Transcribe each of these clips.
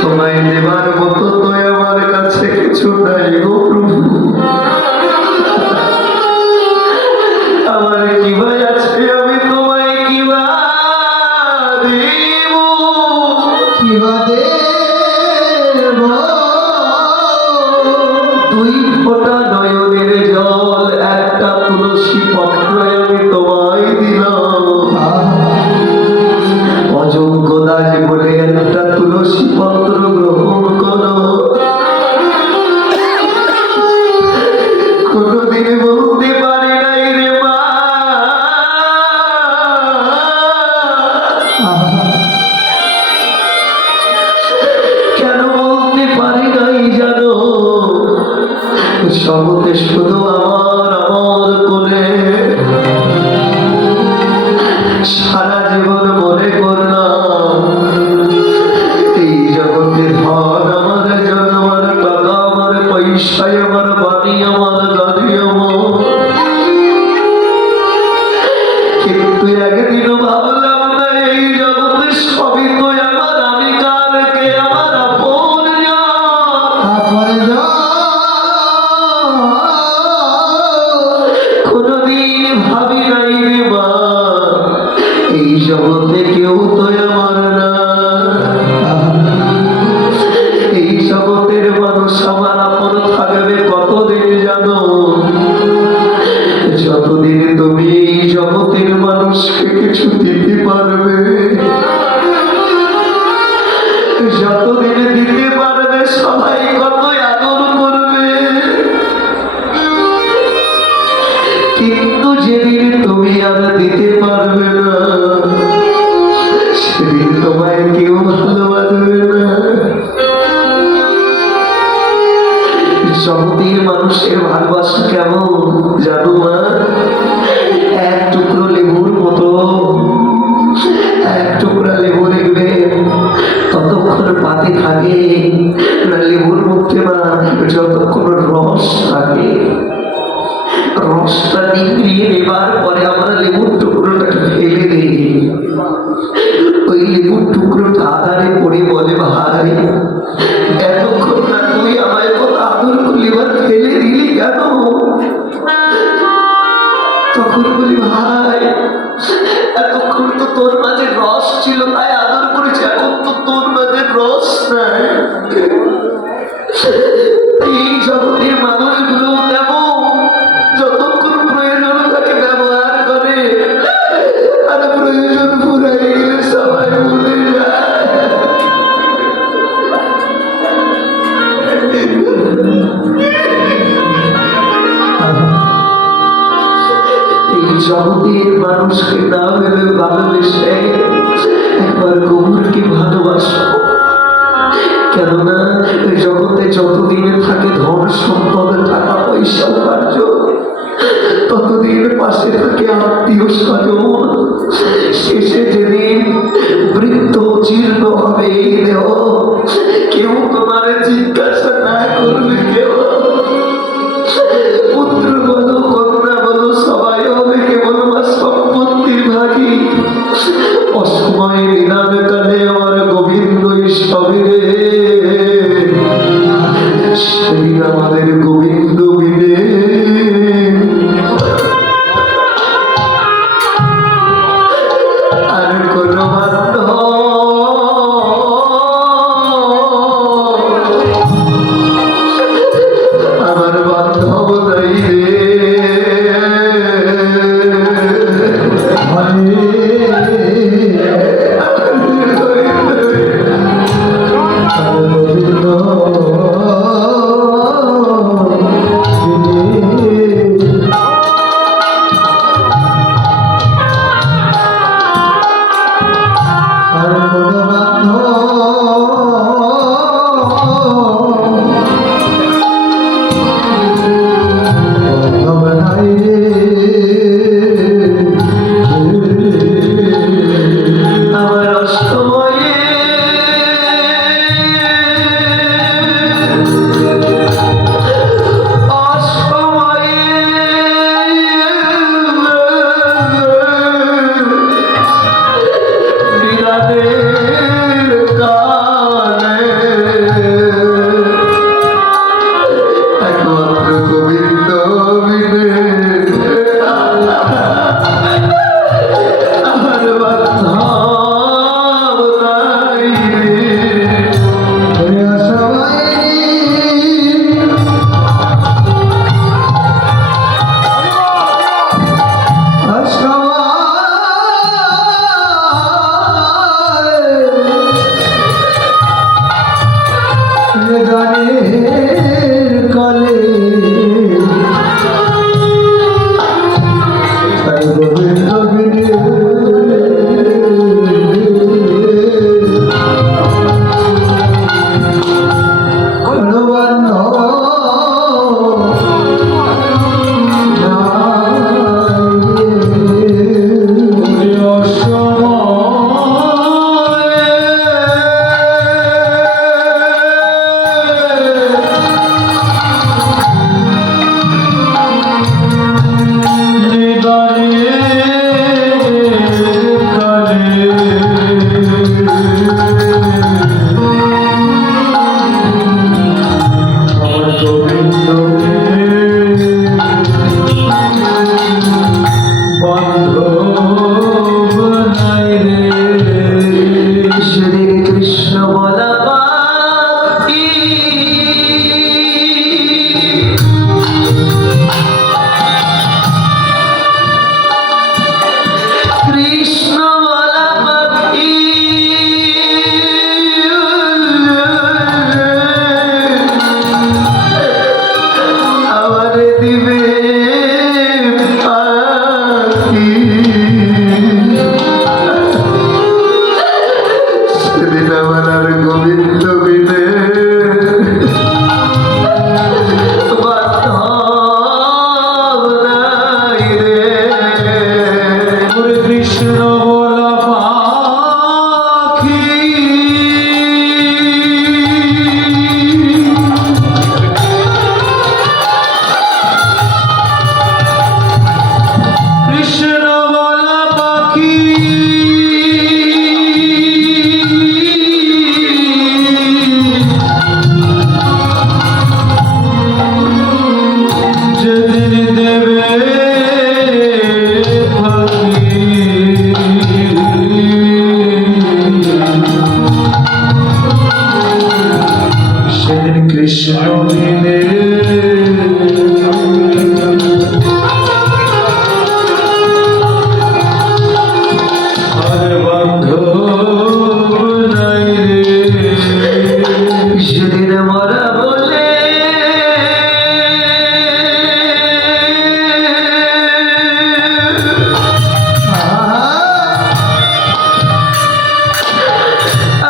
তোমায় দেবার মতো তো আমার কাছে কিছু নাই গো প্রভু। আমার কি ভাই আছে, আমি তোমায় কিবা দেব, কিবা দেব? দুই ফোঁটা নয়নের জল, একটা তুলসী পত্র আমি তোমায় দিলাম। অযোগ্য দাস বলে একটা তুলসী পত্র গ্রহণ করো। কোনদিন বলতে পারি নাই রে মা, কেন বলতে পারি নাই জানো? সবতে শুধু আমার আমার করে সারা জীবন মনে করলাম এই জগতে ধন আমার, জন আমার, টাকা আমার, পয়সায় আমার, বাড়ি আমার, গাড়ি আমার। কিন্তু একদিনও ভাবলাম না এই জগতে সবই তো আমার, আমি কারকে আমার আপন কোনদিন ভাবি নাই রে মা এই জগতে কেউ তো আমার না। এই জগতের মানুষ আমার আপন থাকবে কতদিন জানো? যতদিন তুমি এই জগতের মানুষকে কিছু দিতে পারবে, যতদিন দিতে পারবে সবাই কত আদর করবে। কিন্তু যেদিন তুমি আর দিতে পারবে না, সেদিন তোমায় কেউ ভালোবাসবে না। জগতের মানুষের ভালোবাসা কেমন জানো মা? এক টুকরো লেবুর মতো, এক টুকরা লেবু দেখবে ততক্ষণ পাতে থাকে না, লেবুর মধ্যে মা যতক্ষণ রস থাকে, রসটা নিংড়িয়ে নেবার পরে আমরা লেবুর টুকরোটাকে ফেলে দিই। ওই লেবুর টুকরোটা আধারে পড়ে বলে ভাই এতক্ষণ না তুই আমায় কত আদর করলি, এবার ফেলে দিলি কেন? তখন বলি ভাই এতক্ষণ তো তোর মাঝে রস ছিল তাই আদর করেছি, এখন তো তোর মাঝে রস নাই। এই জগতের মানুষগুলো তেমন, যতক্ষণ প্রয়োজন তাকে ব্যবহার করে, আর প্রয়োজন ফুরাই গেলে সবাই ভুলে যায়। এই জগতের মানুষকে না ভেবে ভালোবেসে একবার গভীরকে ভালোবাসো। কেননা এই জগতে যতদিনে থাকে ধন সম্পদ, টাকা পয়সা উপার্জন, ততদিন পাশে থাকে আত্মীয় স্বজন। শেষে যেদিন বৃদ্ধ জীর্ণ হবে এই দেহ, কেউ তোমার জিজ্ঞাসা না করবে, কেউ পুত্র বলো কন্যা বলো সবাই হবে কেবল আমার সম্পত্তির ভাগী। অসময়ে নিলাম কালে আমার গোবিন্দ সবে রে, সেই আমাদের গোবিন্দ বিনে আর বাঁধাও নাই ওরে গানের কলে তাই গোবিন্দ বিনে কোনো বান্ধব সেদিন কৃষ্ণ বলা পাখি কৃষ্ণ বলা পাখি আমার দিবে পাখি সেদিন আমার আর গোবিন্দ বিনে বাঁধাও নাই রে কৃষ্ণ বলা পাখি কৃষ্ণ বলা পাখি যেদিন দেবে ফাঁকি সেদিন কৃষ্ণ বিনে আর বান্ধব নাই রে সেদিন মরা বলে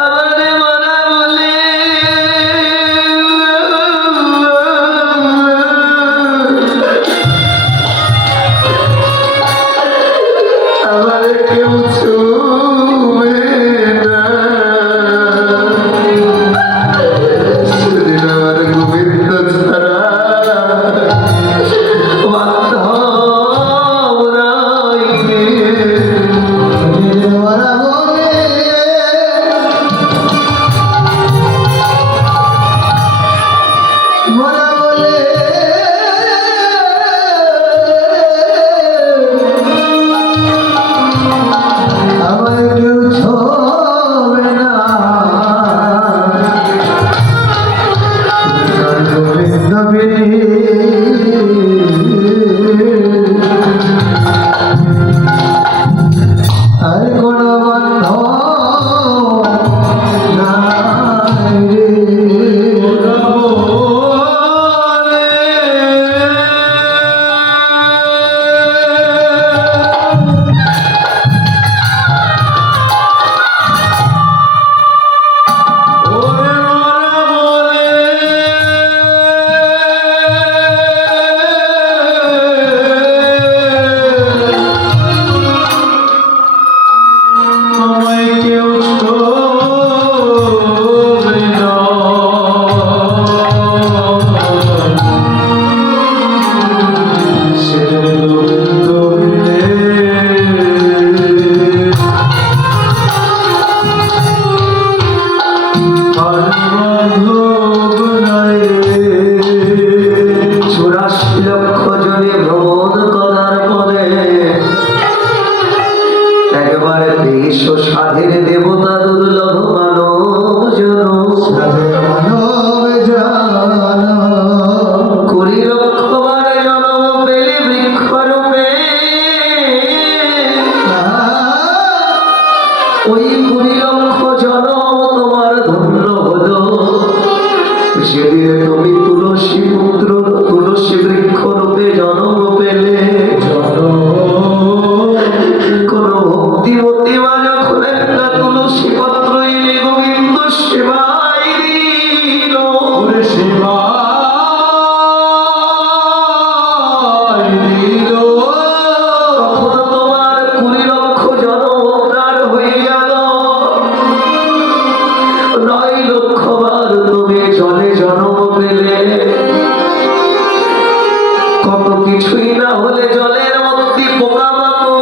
আমার মরা বলে আমার কেউ ছুবে দেশ ও সাধের দেবতা দুর্লভ মানব জন কুড়ি লক্ষবার জন্ম পেলে বৃক্ষরূপে ওই 20 লক্ষ জন্ম তোমার ধন্য হলো সেদিন তুমি তুলসী পুত্র তুলসী বৃক্ষ রূপে জন্ম পেলে কোন ভক্তিমতী মা যখন একটা তুলসী পত্র এনে গোবিন্দ সেবায় দিল তখন তোমার 20 লক্ষ জন্ম উদ্ধার হয়ে গেল 9 লক্ষ বার তুমি জলে জন্ম পেলে কত কিছুই না হলে জলের মধ্যে পোকামাকড়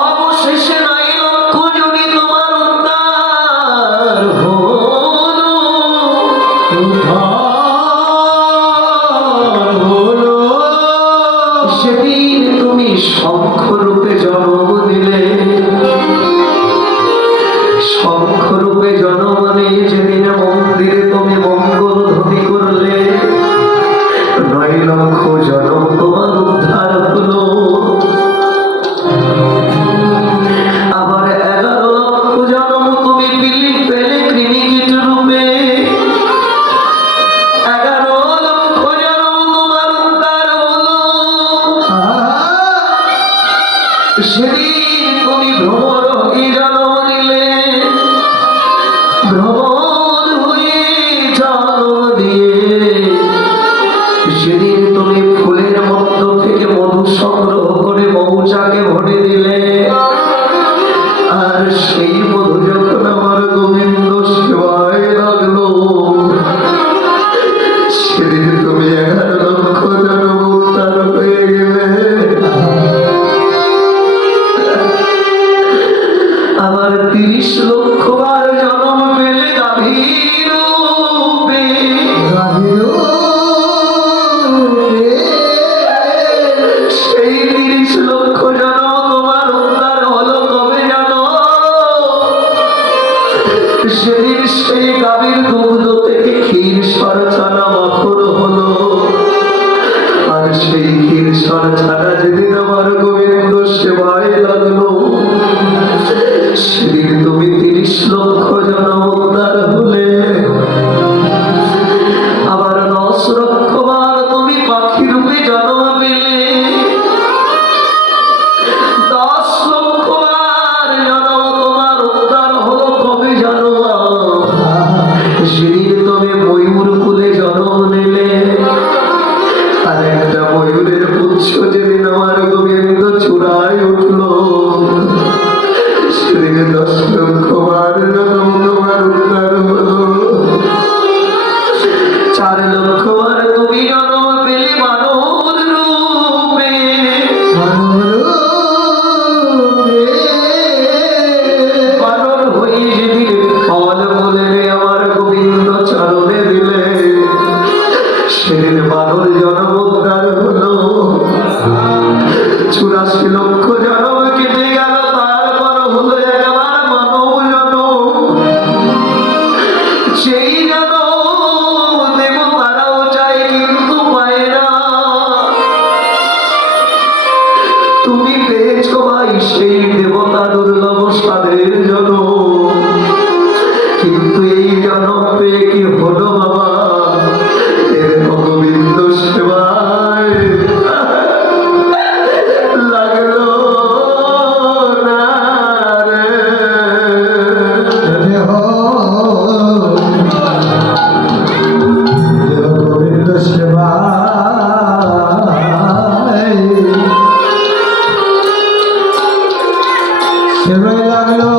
অবশেষে 9 লক্ষ জনই তোমার উদ্ধার হলো সেদিন তুমি শঙ্খ রূপে জন্ম দিলে শঙ্খ রূপে জন্ম নিয়ে যেদিন মন্দিরে তুমি মঙ্গল ধ্বনি করলে 9 লক্ষ জন্ম তোমার উদ্ধার হলো আবার 11 লক্ষ জন্ম তুমি পেলে কৃমিকীট রূপে 11 লক্ষ জন্ম তোমার উদ্ধার হলো সেদিন তুমি ভ্রমর হয়ে জন্ম নিলে ভ্রমর হয়ে জন্ম দিয়ে সেদিন তুমি ফুলের মধ্য থেকে মধু সংগ্রহ করে মৌচাকে ভরে দিলে আর সেই মধু যখন আমার গোবিন্দ সেবায় লাগলো সেদিন তুমি 11 লক্ষ জন্ম উদ্ধার হয়ে গেলে আবার 30 লক্ষ বার জন্ম পেলে গাভীর রূপে সেই 30 লক্ষ জন্ম তোমার উদ্ধার হলো কবে জানো সেদিন সেই গাভীর দুগ্ধ থেকে ক্ষীর সরছানা মাখন হলো আর সেই ক্ষীর সরছানা যেদিন আমার গোবিন্দ সেবায় লাগলো সেদিন তুমি 30 লক্ষ জন্ম উদ্ধার হলে আবার 10 লক্ষ বার তুমি পাখি রূপে জন্ম পেলে 10 লক্ষ বার জন্ম তোমার উদ্ধার হলো কবে জানো সেদিন তুমি ময়ূর কুলে জন্ম নিলে আর একটা ময়ূরের পুচ্ছ যেদিন আমার গোবিন্দ চূড়ায় উঠলো সেদিন 10 লক্ষ বার জন্ম তোমার উদ্ধার হলো 4 লক্ষ বার তুমি জন্ম পেলে বানর রূপে বানর হয়ে যেদিন ফল বলে আমার গোবিন্দ চরণে দিলে সেদিন বানর জন্ম উদ্ধার হলো 84 লক্ষ জন্ম কেটে গেল তারপর হলো একবার মানব জন্ম সেই জন্ম দেবতারাও চায় কিন্তু পায় না তুমি পেয়েছো ভাই সেই দেবতা দুর্লভ সাধের জন্ম কিন্তু এই জন্ম পেয়ে কি হলো বাবা এর গোবিন্দ সেবায় লাগলো না রে গোবিন্দ সেবা সেবায় লাগলো